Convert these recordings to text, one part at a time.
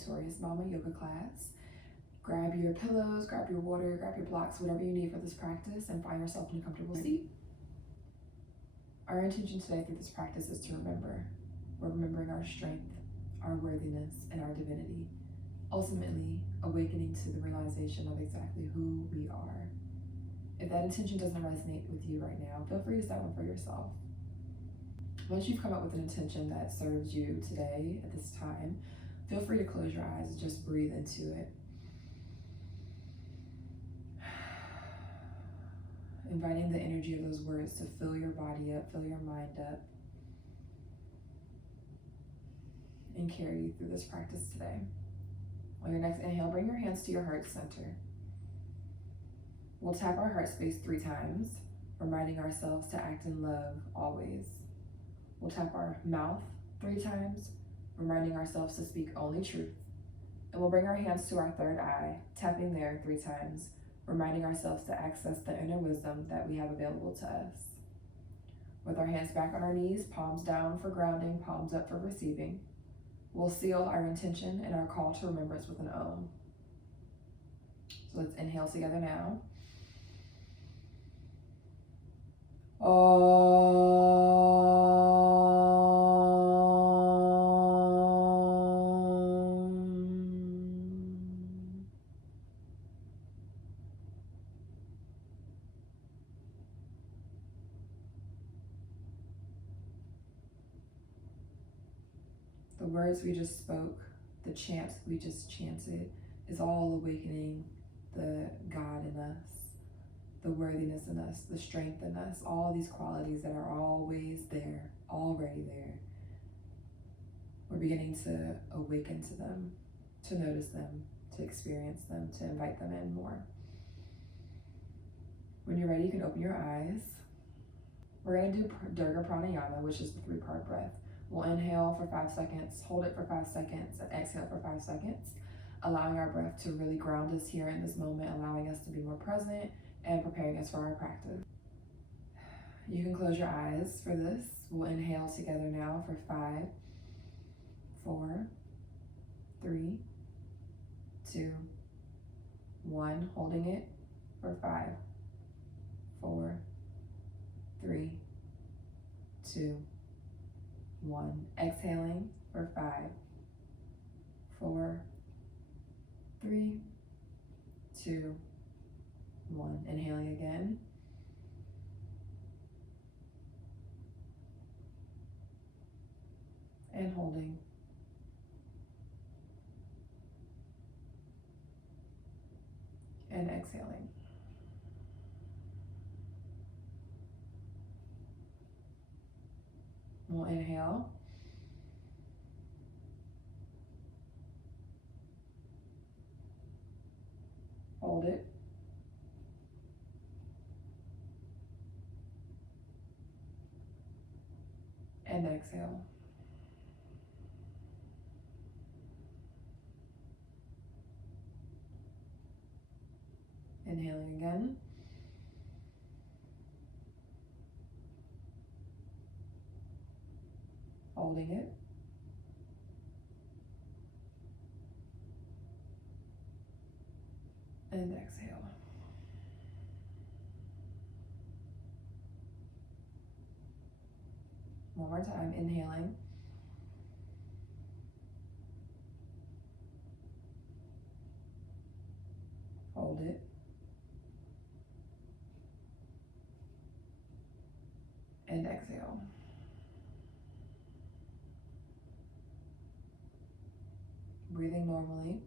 ViKtorious Mama yoga class. Grab your pillows, grab your water, grab your blocks, whatever you need for this practice, and find yourself in a comfortable seat. Our intention today through this practice is to remember. We're remembering our strength, our worthiness, and our divinity. Ultimately, awakening to the realization of exactly who we are. If that intention doesn't resonate with you right now, feel free to set one for yourself. Once you've come up with an intention that serves you today at this time, feel free to close your eyes and just breathe into it. Inviting the energy of those words to fill your body up, fill your mind up, and carry you through this practice today. On your next inhale, bring your hands to your heart center. We'll tap our heart space 3 times, reminding ourselves to act in love always. We'll tap our mouth 3 times, reminding ourselves to speak only truth. And we'll bring our hands to our third eye, tapping there 3 times, reminding ourselves to access the inner wisdom that we have available to us. With our hands back on our knees, palms down for grounding, palms up for receiving, we'll seal our intention and our call to remembrance with an Om. So let's inhale together now. The words we just spoke, the chant we just chanted, is all awakening the God in us, the worthiness in us, the strength in us, all these qualities that are always there, already there. We're beginning to awaken to them, to notice them, to experience them, to invite them in more. When you're ready, you can open your eyes. We're going to do Durga Pranayama, which is the 3-part breath. We'll inhale for 5 seconds, hold it for 5 seconds, and exhale for 5 seconds, allowing our breath to really ground us here in this moment, allowing us to be more present and preparing us for our practice. You can close your eyes for this. We'll inhale together now for 5, 4, 3, 2, 1. Holding it for 5, 4, 3, 2, 1. Exhaling for 5, 4, 3, 2, 1. Inhaling again. And holding. And exhaling. We'll inhale. Hold it. And exhale. Inhaling again. Holding it. And exhale. One more time, inhaling. Hold it. And exhale. Breathing normally.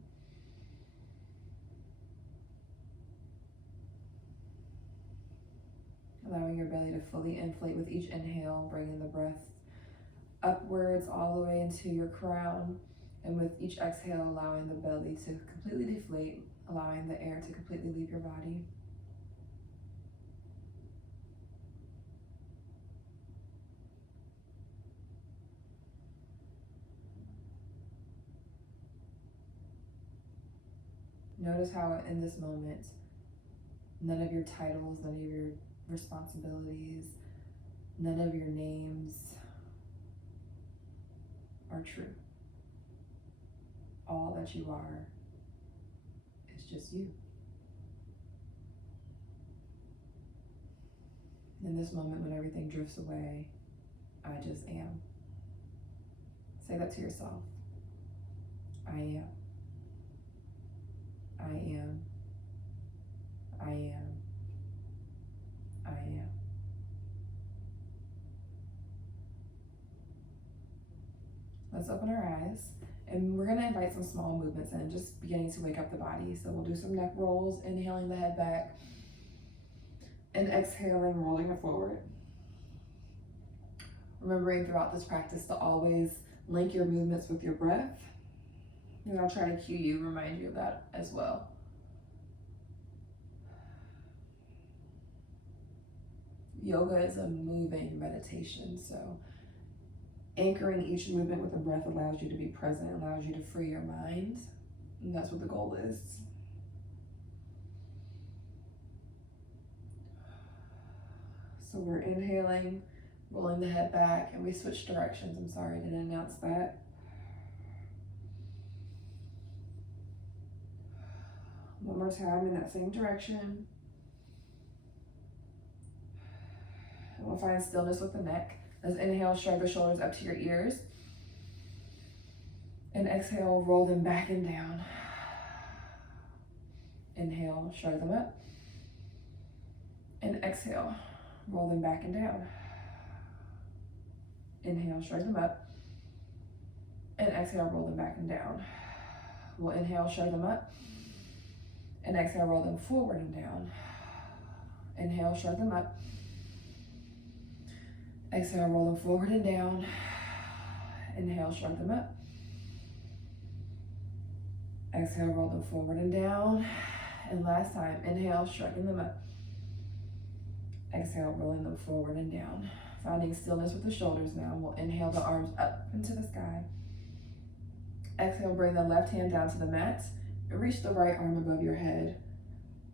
Allowing your belly to fully inflate with each inhale, bringing the breath upwards all the way into your crown. And with each exhale, allowing the belly to completely deflate, allowing the air to completely leave your body. Notice how in this moment, none of your titles, none of your responsibilities, none of your names are true. all that you are is just you. In this moment when everything drifts away, I just am. Say that to yourself. I am. I am. I am. I am. Let's open our eyes, and we're going to invite some small movements in, just beginning to wake up the body. So we'll do some neck rolls, inhaling the head back, and exhaling, rolling it forward. Remembering throughout this practice to always link your movements with your breath. And I'll try to cue you, remind you of that as well. Yoga is a moving meditation, so anchoring each movement with the breath allows you to be present, allows you to free your mind, and that's what the goal is. So we're inhaling, rolling the head back, and we switch directions. I'm sorry, I didn't announce that. One more time in that same direction. And we'll find stillness with the neck. Let's inhale, shrug the shoulders up to your ears. And exhale, roll them back and down. Inhale, shrug them up. And exhale, roll them back and down. Inhale, shrug them up. And exhale, roll them back and down. We'll inhale, shrug them up. And exhale, roll them forward and down. Inhale, shrug them up. Exhale, roll them forward and down. Inhale, shrug them up. Exhale, roll them forward and down. And last time, inhale, shrugging them up. Exhale, rolling them forward and down. Finding stillness with the shoulders now. We'll inhale the arms up into the sky. Exhale, bring the left hand down to the mat. And reach the right arm above your head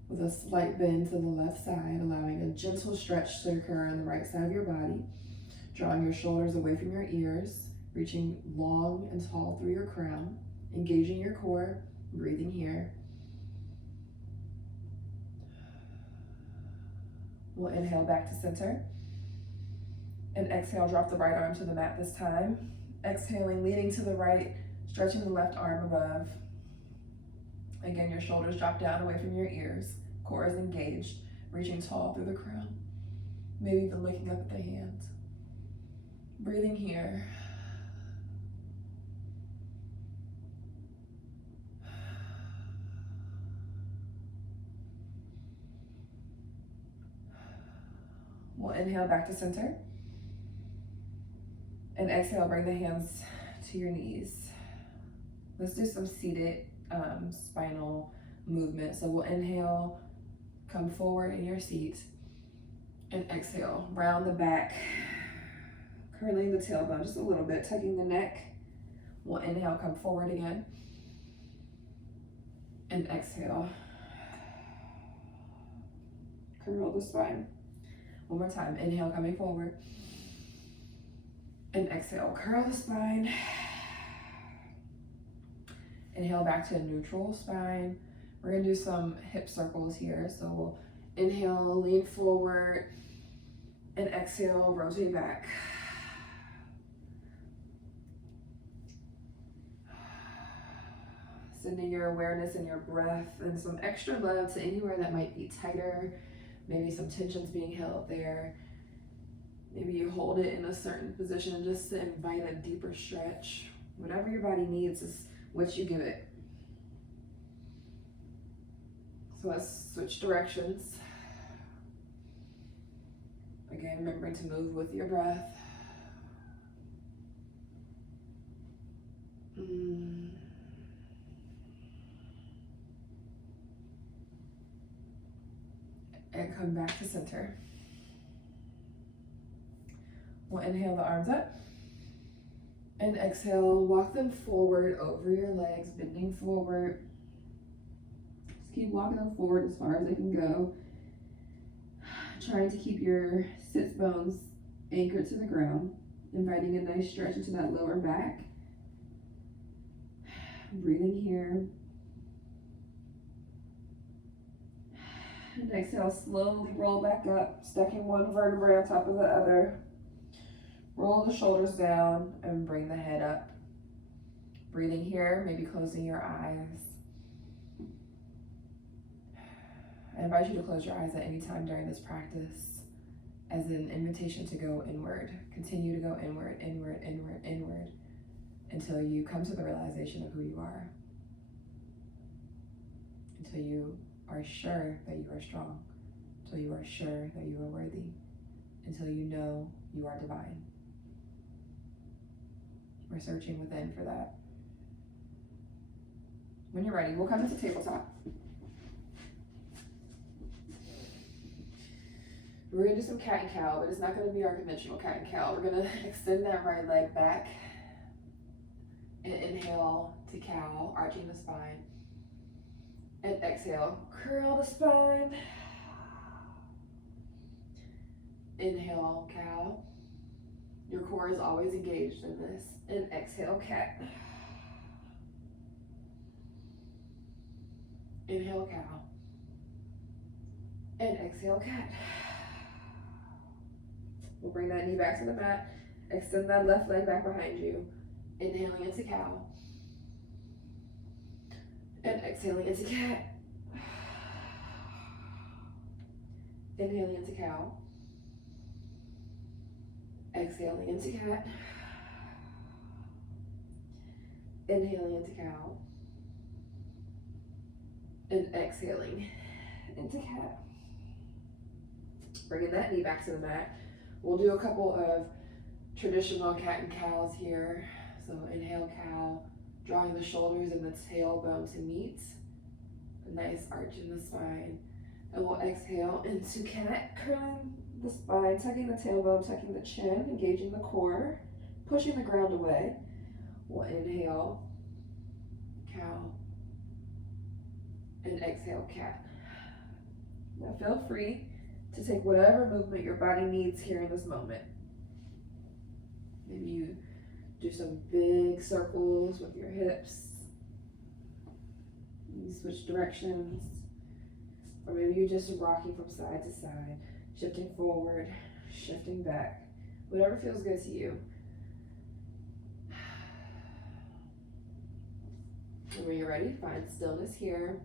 with a slight bend to the left side, allowing a gentle stretch to occur on the right side of your body. Drawing your shoulders away from your ears, reaching long and tall through your crown, engaging your core, breathing here. We'll inhale back to center. And exhale, drop the right arm to the mat this time. Exhaling, leaning to the right, stretching the left arm above. Again, your shoulders drop down away from your ears. Core is engaged, reaching tall through the crown. Maybe even looking up at the hands. Breathing here. We'll inhale back to center. And exhale, bring the hands to your knees. Let's do some seated spinal movement. So we'll inhale, come forward in your seat. And exhale, round the back. Curling the tailbone just a little bit, tucking the neck. We'll inhale, come forward again. And exhale. Curl the spine. One more time. Inhale, coming forward. And exhale, curl the spine. Inhale back to a neutral spine. We're gonna do some hip circles here. So we'll inhale, lean forward. And exhale, rotate back. Sending your awareness and your breath and some extra love to anywhere that might be tighter. Maybe some tensions being held there. Maybe you hold it in a certain position just to invite a deeper stretch. Whatever your body needs is what you give it. So let's switch directions. Again, remembering to move with your breath. And come back to center. We'll inhale the arms up. And exhale, walk them forward over your legs, bending forward. Just keep walking them forward as far as they can go. Trying to keep your sits bones anchored to the ground. Inviting a nice stretch into that lower back. Breathing here. And exhale, slowly roll back up, stacking one vertebrae on top of the other. Roll the shoulders down and bring the head up. Breathing here, maybe closing your eyes. I invite you to close your eyes at any time during this practice as an invitation to go inward. Continue to go inward, inward, inward, inward, until you come to the realization of who you are. Until you are sure that you are strong. Until you are sure that you are worthy. Until you know you are divine. We're searching within for that. When you're ready, we'll come into tabletop. We're gonna do some cat and cow, but it's not gonna be our conventional cat and cow. We're gonna extend that right leg back and inhale to cow, arching the spine. And exhale, curl the spine. Inhale, cow. Your core is always engaged in this. And exhale, cat. Inhale, cow. And exhale, cat. We'll bring that knee back to the mat. Extend that left leg back behind you. Inhaling into cow. And exhaling into cat. Inhaling into cow. Exhaling into cat. Inhaling into cow. And exhaling into cat. Bringing that knee back to the mat. We'll do a couple of traditional cat and cows here. So inhale, cow, drawing the shoulders and the tailbone to meet. A nice arch in the spine. And we'll exhale into cat, curling the spine, tucking the tailbone, tucking the chin, engaging the core, pushing the ground away. We'll inhale, cow, and exhale, cat. Now feel free to take whatever movement your body needs here in this moment. Maybe you do some big circles with your hips. You switch directions. Or maybe you're just rocking from side to side, shifting forward, shifting back. Whatever feels good to you. And when you're ready, find stillness here.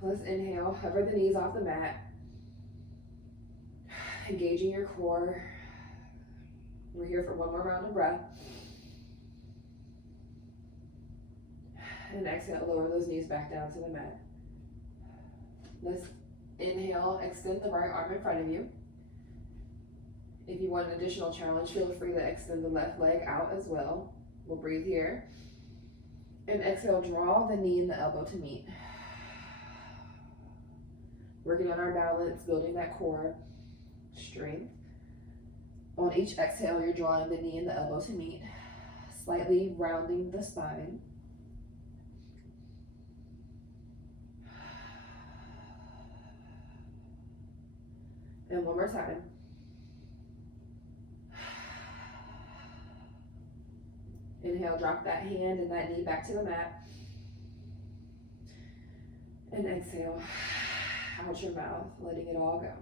Let's inhale, hover the knees off the mat. Engaging your core. We're here for one more round of breath. And exhale, lower those knees back down to the mat. Let's inhale, extend the right arm in front of you. If you want an additional challenge, feel free to extend the left leg out as well. We'll breathe here. And exhale, draw the knee and the elbow to meet. Working on our balance, building that core strength. On each exhale, you're drawing the knee and the elbow to meet, slightly rounding the spine. And one more time. Inhale, drop that hand and that knee back to the mat. And exhale, out your mouth, letting it all go.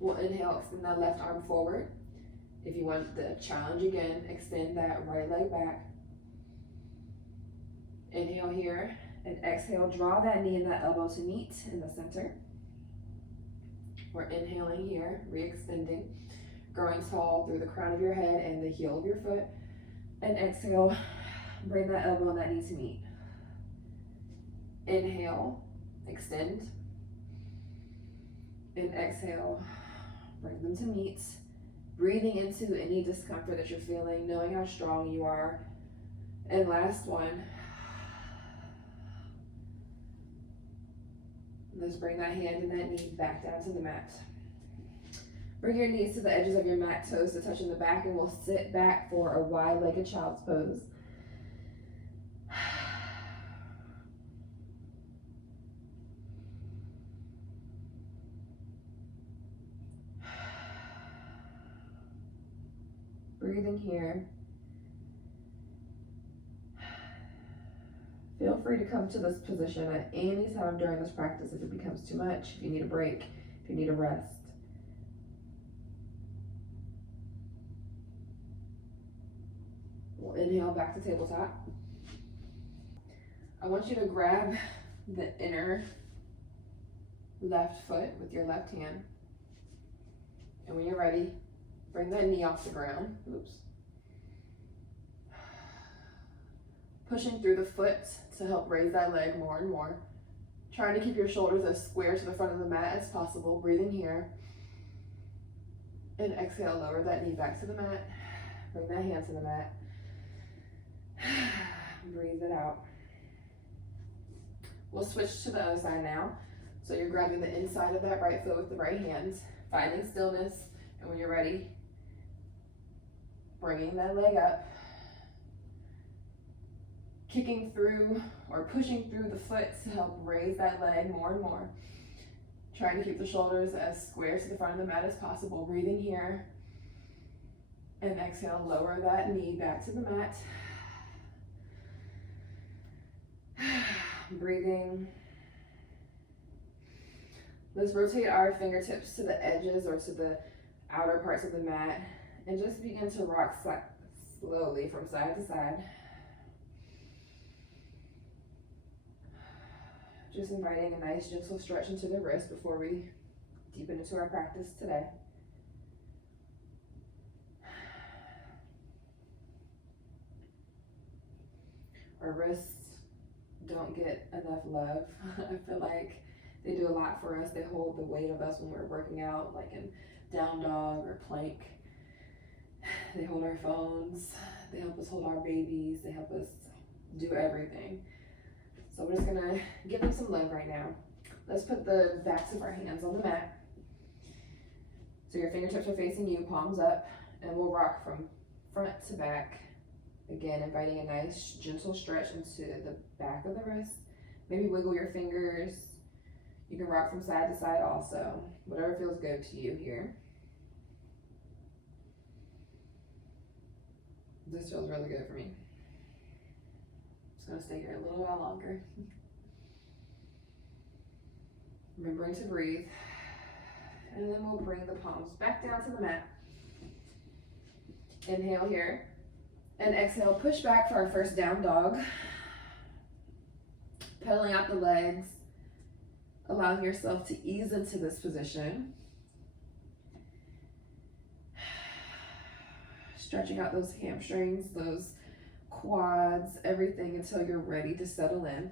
We'll inhale, extend that left arm forward. If you want the challenge again, extend that right leg back. Inhale here, and exhale, draw that knee and that elbow to meet in the center. We're inhaling here, re-extending, growing tall through the crown of your head and the heel of your foot. And exhale, bring that elbow and that knee to meet. Inhale, extend. And exhale, bring them to meet. Breathing into any discomfort that you're feeling, knowing how strong you are. And last one. Let's bring that hand and that knee back down to the mat. Bring your knees to the edges of your mat, toes to touch in the back, and we'll sit back for a wide-legged child's pose. Breathing here. Feel free to come to this position at any time during this practice if it becomes too much, if you need a break, if you need a rest. We'll inhale back to tabletop. I want you to grab the inner left foot with your left hand. And when you're ready, bring that knee off the ground. Oops. Pushing through the foot to help raise that leg more and more. Trying to keep your shoulders as square to the front of the mat as possible. Breathing here. And exhale, lower that knee back to the mat. Bring that hand to the mat. Breathe it out. We'll switch to the other side now. So you're grabbing the inside of that right foot with the right hand, finding stillness, and when you're ready, bringing that leg up, kicking through or pushing through the foot to help raise that leg more and more. Trying to keep the shoulders as square to the front of the mat as possible. Breathing here, and exhale, lower that knee back to the mat. Breathing. Let's rotate our fingertips to the edges or to the outer parts of the mat and just begin to rock slowly from side to side. Just inviting a nice gentle stretch into the wrist before we deepen into our practice today. Our wrists don't get enough love. I feel like they do a lot for us. They hold the weight of us when we're working out, like in down dog or plank. They hold our phones. They help us hold our babies. They help us do everything. So we're just gonna give them some love right now. Let's put the backs of our hands on the mat. So your fingertips are facing you, palms up, and we'll rock from front to back. Again, inviting a nice gentle stretch into the back of the wrist. Maybe wiggle your fingers. You can rock from side to side also. Whatever feels good to you here. This feels really good for me. Just gonna stay here a little while longer. Remembering to breathe. And then we'll bring the palms back down to the mat. Inhale here. And exhale, push back for our first down dog. Pedaling out the legs. Allowing yourself to ease into this position. Stretching out those hamstrings, those quads, everything until you're ready to settle in.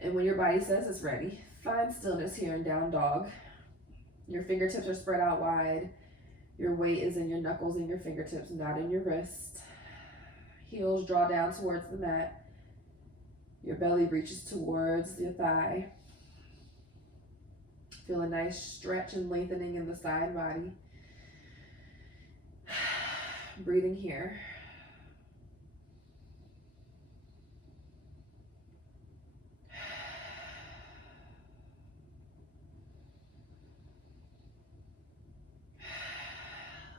And when your body says it's ready, find stillness here in down dog. Your fingertips are spread out wide. Your weight is in your knuckles and your fingertips, not in your wrist. Heels draw down towards the mat. Your belly reaches towards your thigh. Feel a nice stretch and lengthening in the side body. Breathing here.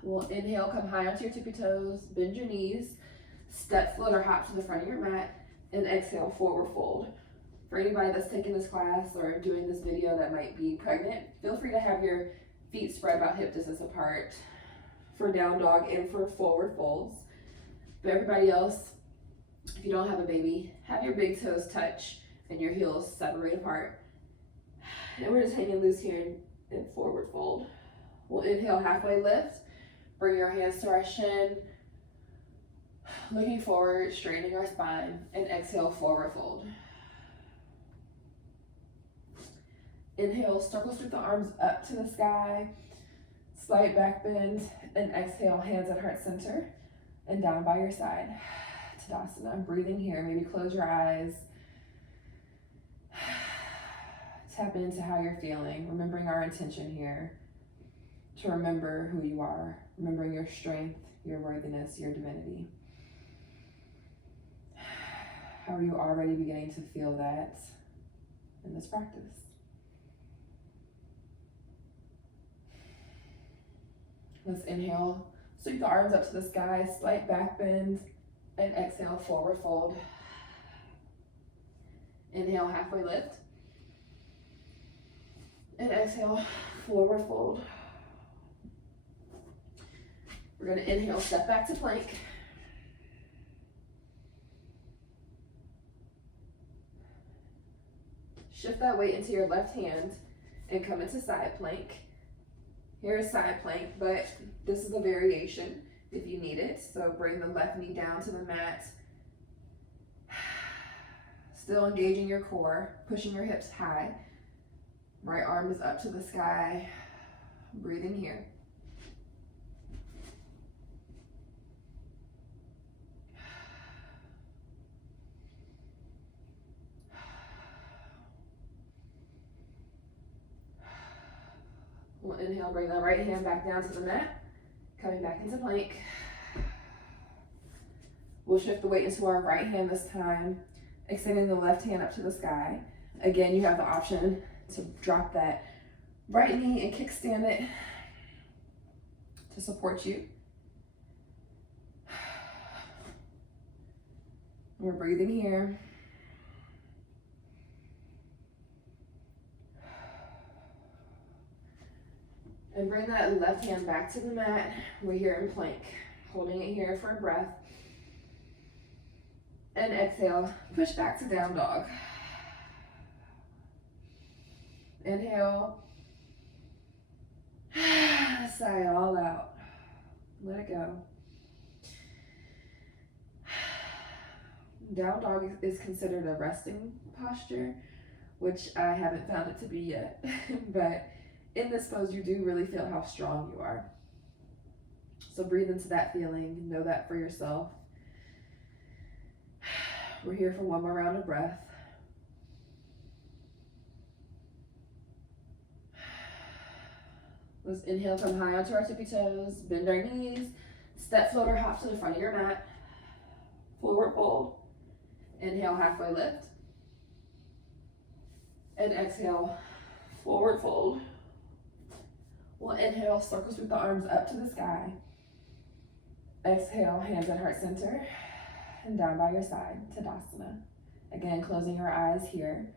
We'll inhale, come high onto your tippy toes, bend your knees, step, float, or hop to the front of your mat, and exhale, forward fold. For anybody that's taking this class or doing this video that might be pregnant, feel free to have your feet spread about hip distance apart for down dog and for forward folds. But everybody else, if you don't have a baby, have your big toes touch and your heels separate apart. And we're just hanging loose here in forward fold. We'll inhale, halfway lift. Bring your hands to our shin. Looking forward, straightening our spine, and exhale, forward fold. Inhale, circle through the arms up to the sky. Slight back bend, and exhale, hands at heart center, and down by your side. Tadasana. I'm breathing here. Maybe close your eyes. Tap into how you're feeling, remembering our intention here. To remember who you are, remembering your strength, your worthiness, your divinity. How are you already beginning to feel that in this practice? Let's inhale, sweep the arms up to the sky, slight back bend, and exhale, forward fold. Inhale, halfway lift. And exhale, forward fold. We're going to inhale, step back to plank. Shift that weight into your left hand and come into side plank. Here's side plank, but this is a variation if you need it. So bring the left knee down to the mat. Still engaging your core, pushing your hips high. Right arm is up to the sky. Breathing here. We'll inhale, bring the right hand back down to the mat. Coming back into plank. We'll shift the weight into our right hand this time, extending the left hand up to the sky. Again, you have the option to drop that right knee and kickstand it to support you. We're breathing here. And bring that left hand back to the mat. We're here in plank, holding it here for a breath. And exhale, push back to down dog. Inhale. Sigh it all out. Let it go. Down dog is considered a resting posture, which I haven't found it to be yet. But in this pose, you do really feel how strong you are. So breathe into that feeling. Know that for yourself. We're here for one more round of breath. Let's inhale, come high onto our tippy toes, bend our knees, step, float, or hop to the front of your mat. Forward fold. Inhale, halfway lift. And exhale, forward fold. We'll inhale, circle sweep the arms up to the sky. Exhale, hands at heart center and down by your side, Tadasana. Again, closing your eyes here.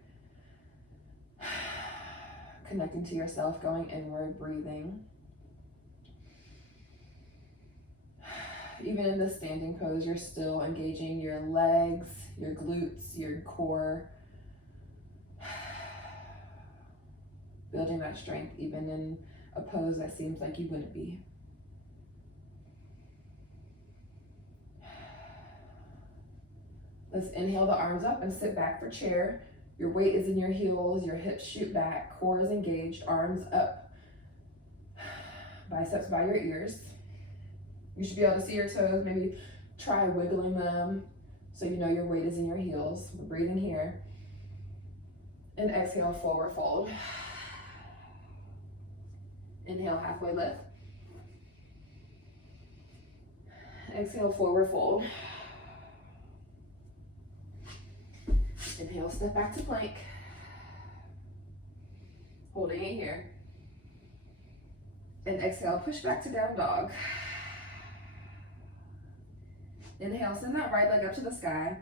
Connecting to yourself, going inward, breathing. Even in this standing pose, you're still engaging your legs, your glutes, your core. Building that strength even in a pose that seems like you wouldn't be. Let's inhale the arms up and sit back for chair. Your weight is in your heels, your hips shoot back, core is engaged, arms up, biceps by your ears. You should be able to see your toes, maybe try wiggling them so you know your weight is in your heels. We're breathing here. And exhale, forward fold. Inhale, halfway lift. Exhale, forward fold. Inhale, step back to plank. Holding it here. And exhale, push back to down dog. Inhale, send that right leg up to the sky.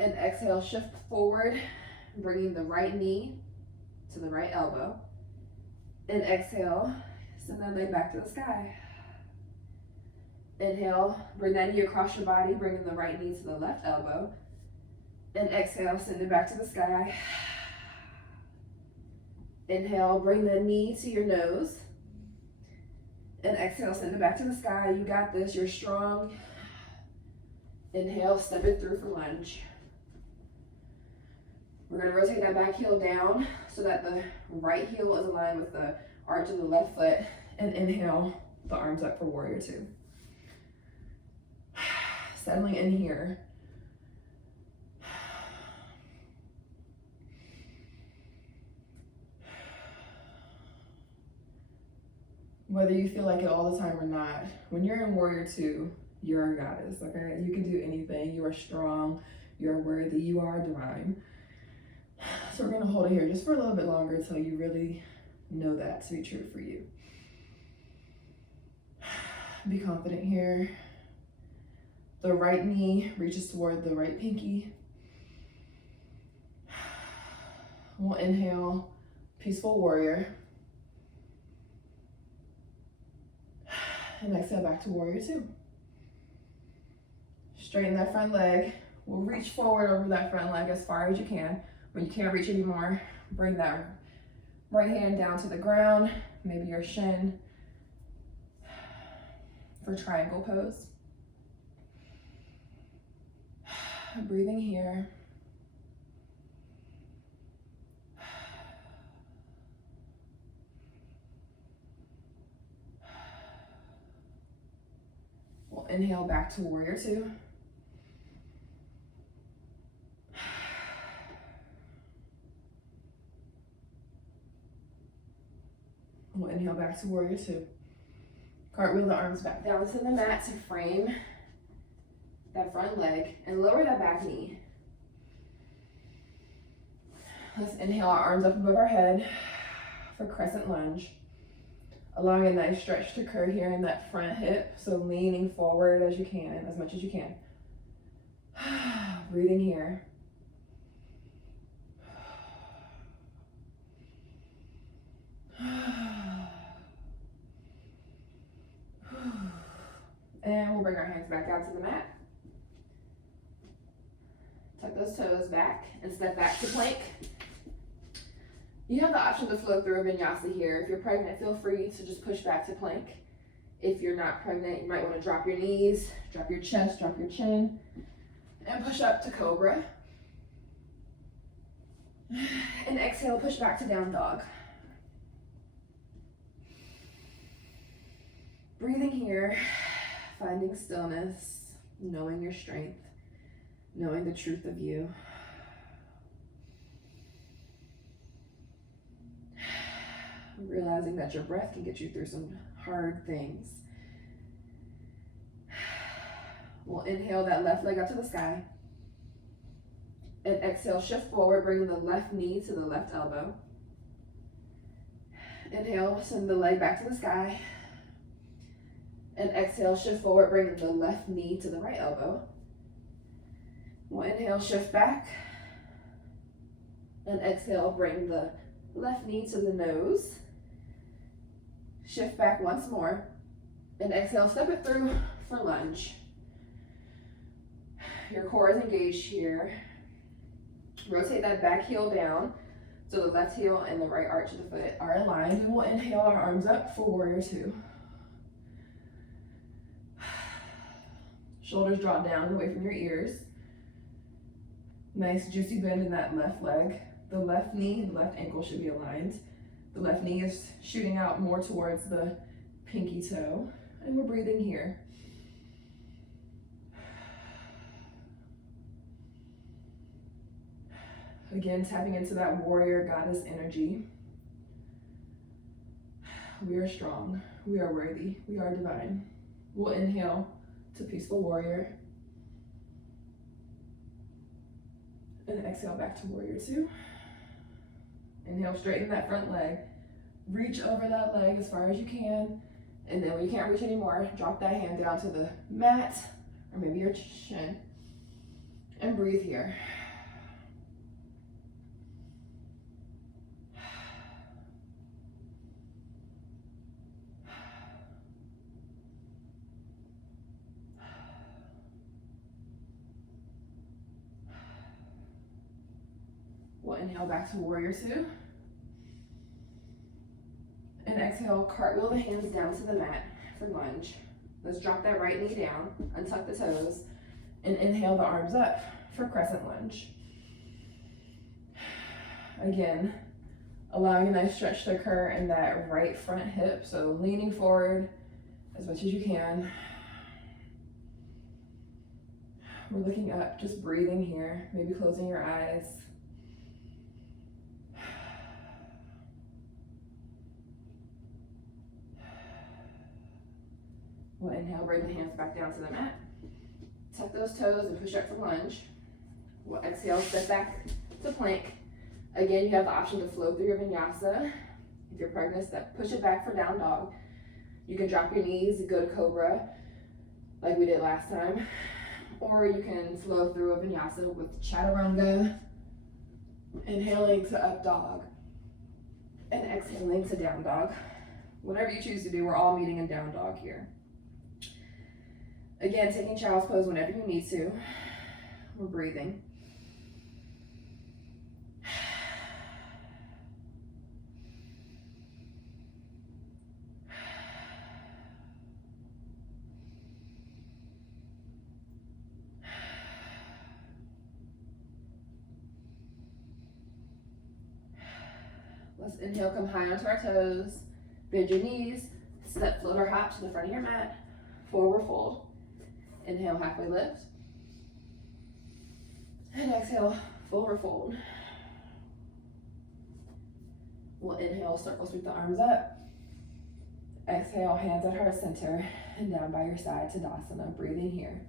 And exhale, shift forward, bringing the right knee to the right elbow. And exhale, send that leg back to the sky. Inhale, bring that knee across your body, bringing the right knee to the left elbow. And exhale, send it back to the sky. Inhale, bring the knee to your nose. And exhale, send it back to the sky. You got this, you're strong. Inhale, step it through for lunge. We're gonna rotate that back heel down so that the right heel is aligned with the arch of the left foot. And inhale, the arms up for warrior two. Settling in here. Whether you feel like it all the time or not, when you're in warrior two, you're a goddess, okay? You can do anything. You are strong. You're worthy. You are divine. So we're gonna hold it here just for a little bit longer until you really know that to be true for you. Be confident here. The right knee reaches toward the right pinky. We'll inhale, peaceful warrior. And exhale back to warrior two. Straighten that front leg. We'll reach forward over that front leg as far as you can. When you can't reach anymore, bring that right hand down to the ground, maybe your shin, for triangle pose. Breathing here. We'll inhale back to warrior two. We'll inhale back to warrior two. Cartwheel the arms back down to the mat to frame that front leg and lower that back knee. Let's inhale our arms up above our head for crescent lunge. Allowing a nice stretch to occur here in that front hip. So leaning forward as you can, as much as you can. Breathing here. And we'll bring our hands back down to the mat. Tuck those toes back and step back to plank. You have the option to flow through a vinyasa here. If you're pregnant, feel free to just push back to plank. If you're not pregnant, you might want to drop your knees, drop your chest, drop your chin, and push up to cobra. And exhale, push back to down dog. Breathing here, finding stillness, knowing your strength, knowing the truth of you. Realizing that your breath can get you through some hard things. We'll inhale that left leg up to the sky. And exhale, shift forward, bringing the left knee to the left elbow. Inhale, send the leg back to the sky. And exhale, shift forward, bringing the left knee to the right elbow. We'll inhale, shift back. And exhale, bring the left knee to the nose. Shift back once more. And exhale, step it through for lunge. Your core is engaged here. Rotate that back heel down so the left heel and the right arch of the foot are aligned. And we'll inhale our arms up for warrior two. Shoulders draw down away from your ears. Nice juicy bend in that left leg. The left knee and the left ankle should be aligned. The left knee is shooting out more towards the pinky toe. And we're breathing here. Again, tapping into that warrior goddess energy. We are strong. We are worthy. We are divine. We'll inhale to peaceful warrior. And exhale back to warrior two. Inhale, straighten that front leg. Reach over that leg as far as you can. And then when you can't reach anymore, drop that hand down to the mat or maybe your chin. And breathe here. We'll inhale back to warrior two. And exhale, cartwheel the hands down to the mat for lunge. Let's drop that right knee down, untuck the toes, and inhale the arms up for crescent lunge. Again, allowing a nice stretch to occur in that right front hip, so leaning forward as much as you can. We're looking up, just breathing here, maybe closing your eyes. We'll inhale, bring the hands back down to the mat. Tuck those toes and push up for lunge. We'll exhale, step back to plank. Again, you have the option to flow through your vinyasa. If you're pregnant, push it back for down dog. You can drop your knees and go to cobra like we did last time. Or you can flow through a vinyasa with chaturanga. Inhaling to up dog and exhaling to down dog. Whatever you choose to do, we're all meeting in down dog here. Again, taking child's pose whenever you need to. We're breathing. Let's inhale, come high onto our toes. Bend your knees. Step, float, or hop to the front of your mat. Forward fold. Inhale, halfway lift. And exhale, forward fold. We'll inhale, circle, sweep the arms up. Exhale, hands at heart center and down by your side to Tadasana. Breathing here.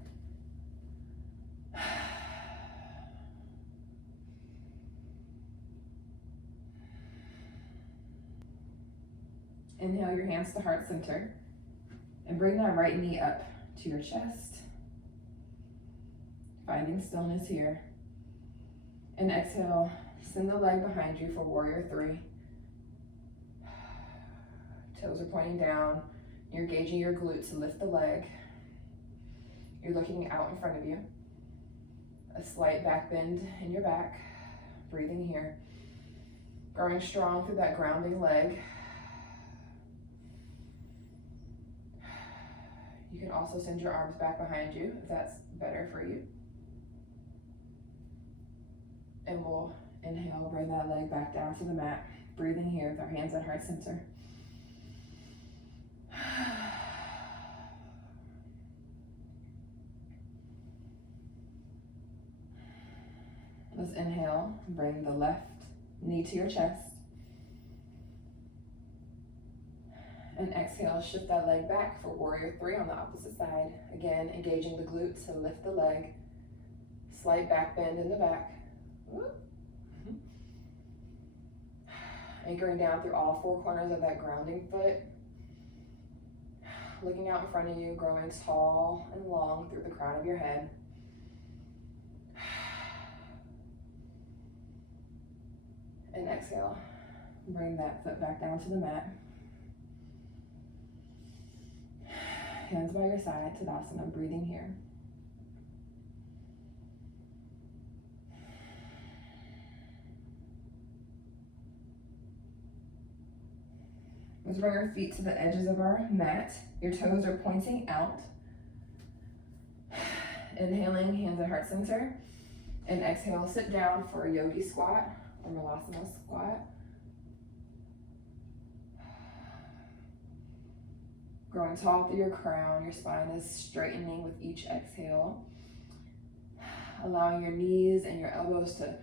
Inhale your hands to heart center and bring that right knee up to your chest. Finding stillness here. And exhale, send the leg behind you for warrior three. Toes are pointing down. You're engaging your glutes to lift the leg. You're looking out in front of you. A slight back bend in your back. Breathing here. Growing strong through that grounding leg. You can also send your arms back behind you if that's better for you. And we'll inhale, bring that leg back down to the mat. Breathing here with our hands at heart center. Let's inhale, bring the left knee to your chest. And exhale, shift that leg back for warrior three on the opposite side. Again, engaging the glutes to lift the leg. Slight back bend in the back. Anchoring down through all four corners of that grounding foot. Looking out in front of you, growing tall and long through the crown of your head. And exhale, bring that foot back down to the mat. Hands by your side, Tadasana, breathing here. Let's bring our feet to the edges of our mat. Your toes are pointing out. Inhaling, hands at heart center. And exhale, sit down for a yogi squat or malasana squat. Growing tall through your crown, your spine is straightening with each exhale. Allowing your knees and your elbows to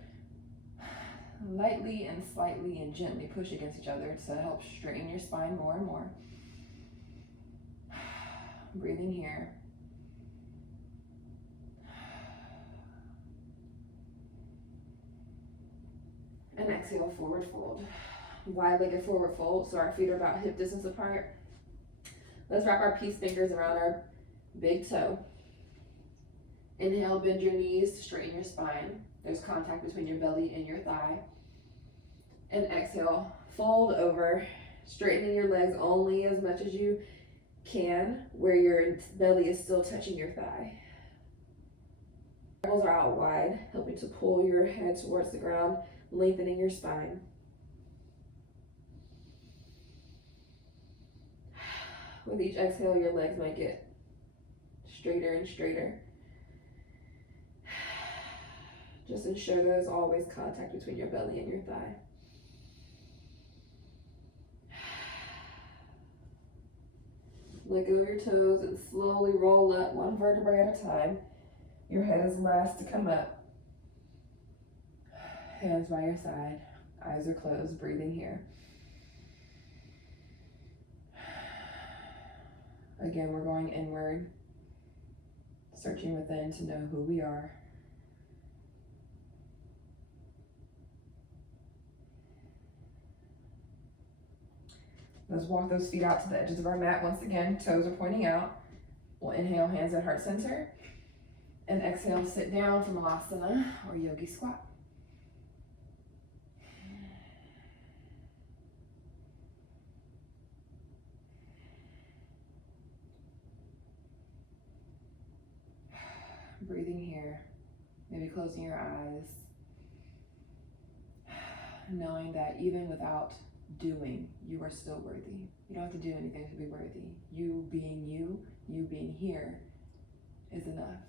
lightly and slightly and gently push against each other to help straighten your spine more and more. Breathing here. And exhale, forward fold. Wide-legged forward fold, so our feet are about hip distance apart. Let's wrap our peace fingers around our big toe. Inhale, bend your knees to straighten your spine. There's contact between your belly and your thigh. And exhale, fold over, straightening your legs only as much as you can, where your belly is still touching your thigh. Elbows are out wide, helping to pull your head towards the ground, lengthening your spine. With each exhale, your legs might get straighter and straighter. Just ensure there's always contact between your belly and your thigh. Let go of your toes and slowly roll up one vertebrae at a time. Your head is last to come up. Hands by your side, eyes are closed, breathing here. Again, we're going inward, searching within to know who we are. Let's walk those feet out to the edges of our mat once again. Toes are pointing out. We'll inhale, hands at heart center. And exhale, sit down for malasana or yogi squat. Breathing here, maybe closing your eyes, knowing that even without doing, you are still worthy. You don't have to do anything to be worthy. You being here is enough.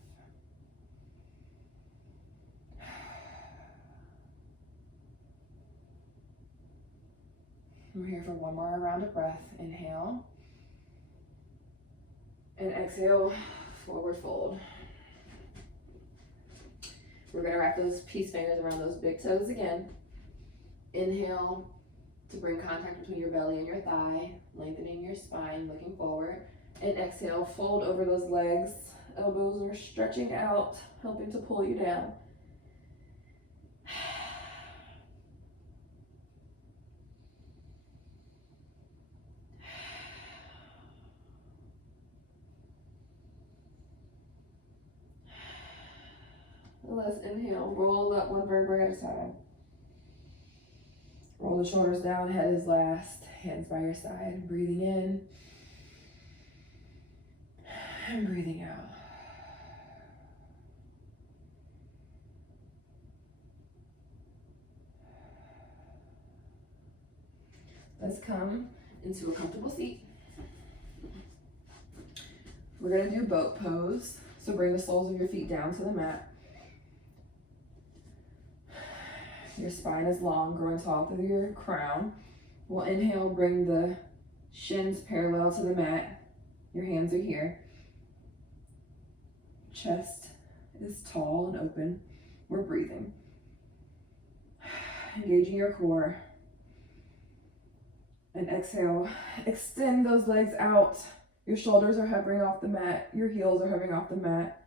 We're here for one more round of breath. Inhale. And exhale, forward fold. We're gonna wrap those peace fingers around those big toes again. Inhale to bring contact between your belly and your thigh, lengthening your spine, looking forward. And exhale, fold over those legs. Elbows are stretching out, helping to pull you down. Let's inhale, roll up one vertebra at a time. Roll the shoulders down, head is last, hands by your side. Breathing in and breathing out. Let's come into a comfortable seat. We're gonna do boat pose. So bring the soles of your feet down to the mat. Your spine is long, growing tall through your crown. We'll inhale, bring the shins parallel to the mat. Your hands are here. Chest is tall and open. We're breathing. Engaging your core. And exhale, extend those legs out. Your shoulders are hovering off the mat. Your heels are hovering off the mat.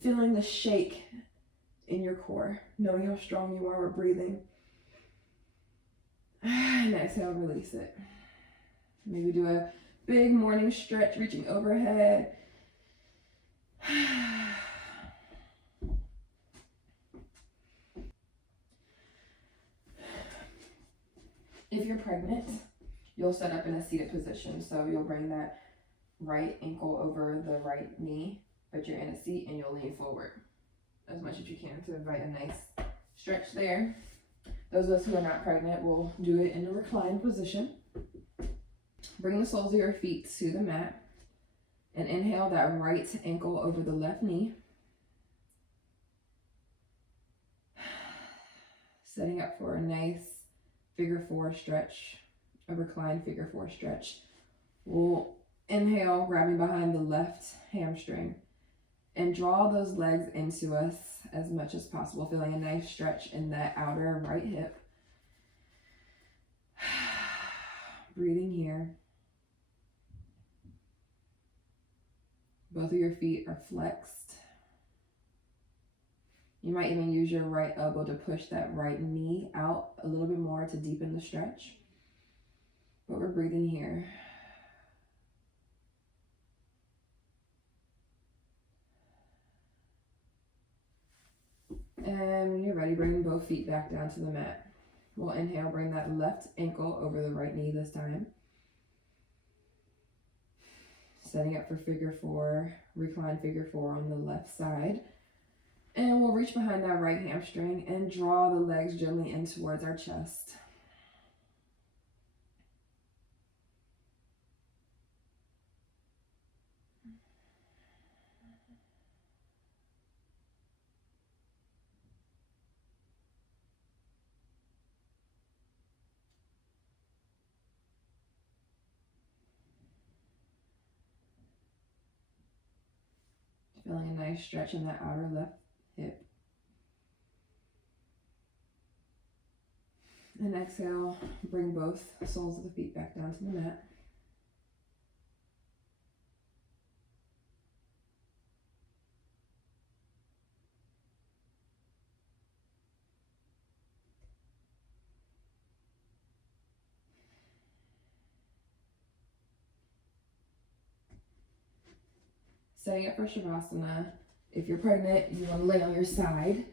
Feeling the shake in your core, knowing how strong you are. We're breathing. And exhale, release it. Maybe do a big morning stretch, reaching overhead. If you're pregnant, you'll set up in a seated position. So you'll bring that right ankle over the right knee, but you're in a seat and you'll lean forward as much as you can to invite a nice stretch there. Those of us who are not pregnant will do it in a reclined position. Bring the soles of your feet to the mat and inhale that right ankle over the left knee. Setting up for a nice figure four stretch, a reclined figure four stretch. We'll inhale, grabbing behind the left hamstring. And draw those legs into us as much as possible, feeling a nice stretch in that outer right hip. Breathing here. Both of your feet are flexed. You might even use your right elbow to push that right knee out a little bit more to deepen the stretch. But we're breathing here. And when you're ready, bring both feet back down to the mat. We'll inhale, bring that left ankle over the right knee this time. Setting up for figure four, recline figure four on the left side. And we'll reach behind that right hamstring and draw the legs gently in towards our chest. Feeling a nice stretch in that outer left hip. And exhale, bring both soles of the feet back down to the mat. Setting up for Shavasana. If you're pregnant, you want to lay on your side.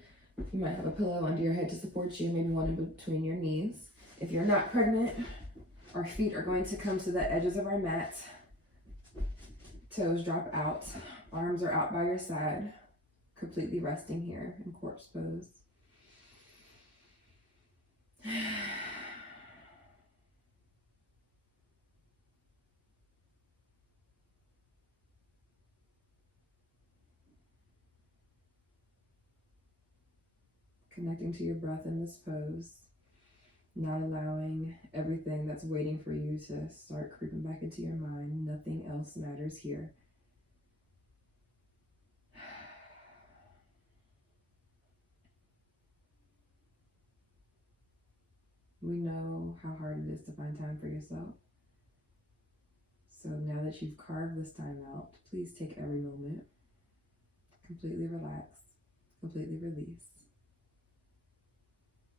You might have a pillow under your head to support you, maybe one in between your knees. If you're not pregnant, our feet are going to come to the edges of our mat. Toes drop out. Arms are out by your side. completely resting here in corpse pose. Connecting to your breath in this pose, not allowing everything that's waiting for you to start creeping back into your mind. Nothing else matters here. We know how hard it is to find time for yourself. So now that you've carved this time out, please take every moment, completely relax, completely release,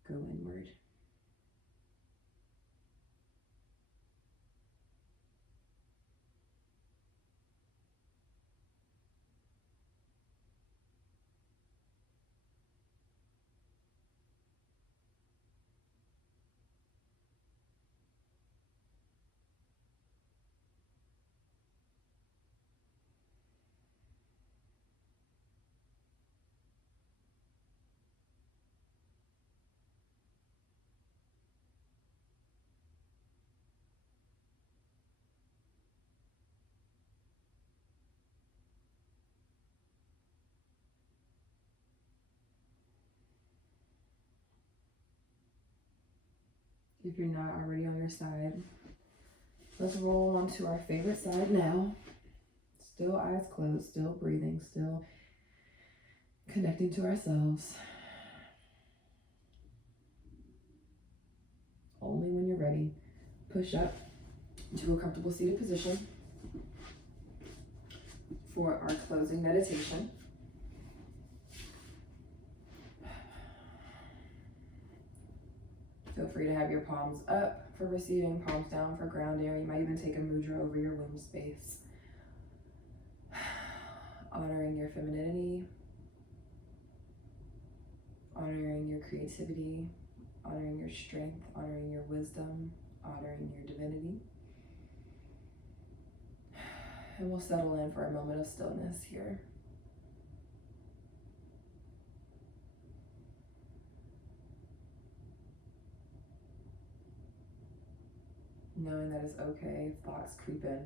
go inward. If you're not already on your side, let's roll onto our favorite side now. Still eyes closed, still breathing, still connecting to ourselves. Only when you're ready, push up to a comfortable seated position for our closing meditation. Feel free to have your palms up for receiving, palms down for grounding, or you might even take a mudra over your womb space. Honoring your femininity, honoring your creativity, honoring your strength, honoring your wisdom, honoring your divinity. And we'll settle in for a moment of stillness here. Knowing that it's okay if thoughts creep in.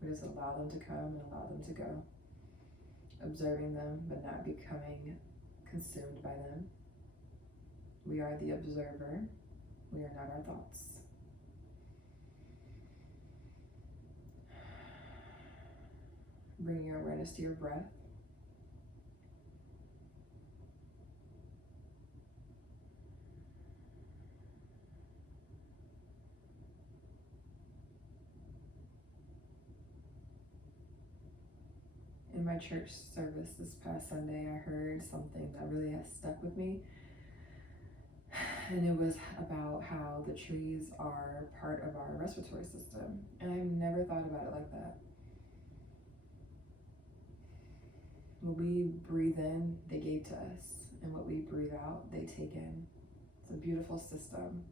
We just allow them to come and allow them to go. Observing them, but not becoming consumed by them. We are the observer. We are not our thoughts. Bring your awareness to your breath. In my church service this past Sunday, I heard something that really has stuck with me. And it was about how the trees are part of our respiratory system. And I've never thought about it like that. What we breathe in, they gave to us. And what we breathe out, they take in. It's a beautiful system.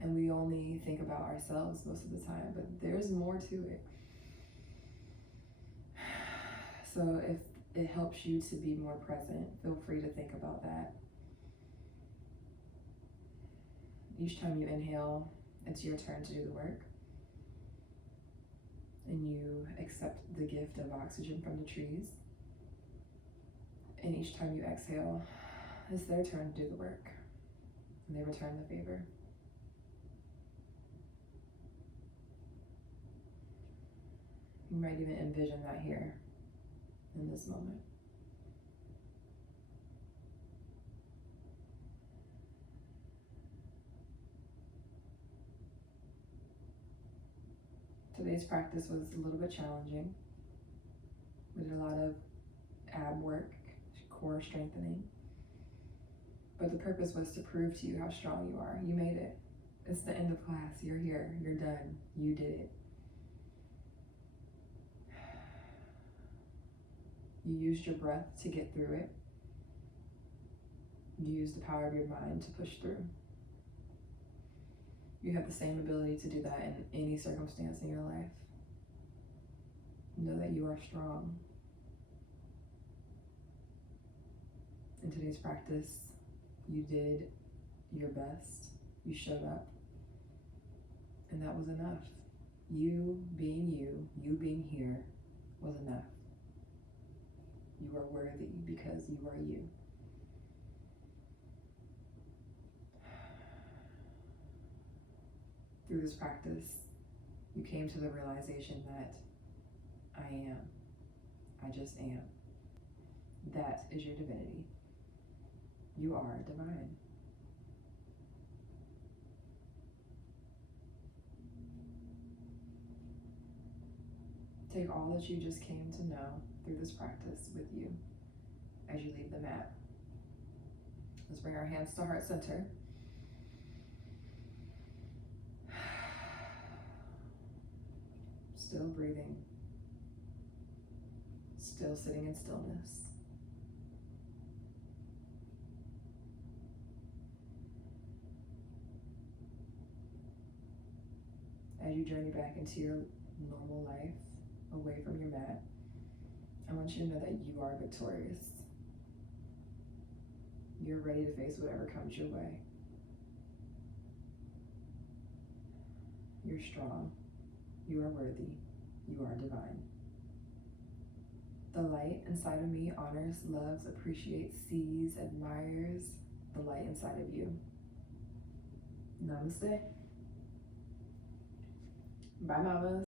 And we only think about ourselves most of the time, but there's more to it. So if it helps you to be more present, feel free to think about that. Each time you inhale, it's your turn to do the work. And you accept the gift of oxygen from the trees. And each time you exhale, it's their turn to do the work. And they return the favor. You might even envision that here in this moment. Today's practice was a little bit challenging. We did a lot of ab work, core strengthening. But the purpose was to prove to you how strong you are. You made it. It's the end of class. You're here. You're done. You did it. You used your breath to get through it. You used the power of your mind to push through. You have the same ability to do that in any circumstance in your life. Know that you are strong. In today's practice, you did your best. You showed up. And that was enough. You being here was enough. You are worthy because you are you. Through this practice, you came to the realization that I am. I just am. That is your divinity. You are divine. Take all that you just came to know through this practice with you as you leave the mat. Let's bring our hands to heart center. Still breathing. Still sitting in stillness. As you journey back into your normal life, away from your mat, I want you to know that you are victorious. You're ready to face whatever comes your way. You're strong. You are worthy. You are divine. The light inside of me honors, loves, appreciates, sees, admires the light inside of you. Namaste. Bye, mamas.